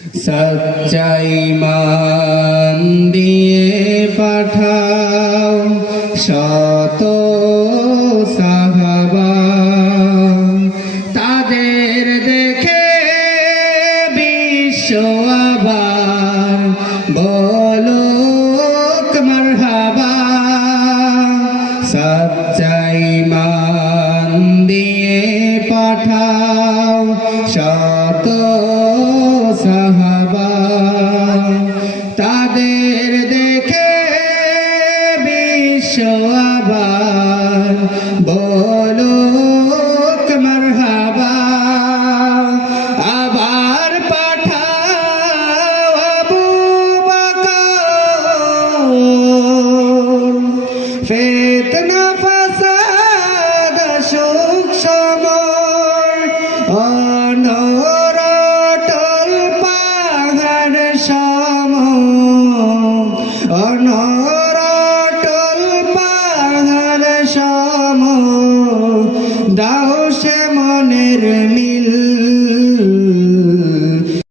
সচ্চাই মান দিয়ে পাঠাও শত সাহাবা, তাদের দেখে বিশ্ব আবার বলুক মারহাবা। সচ্চাই মান দিয়ে পাঠাও শত সাহাবা,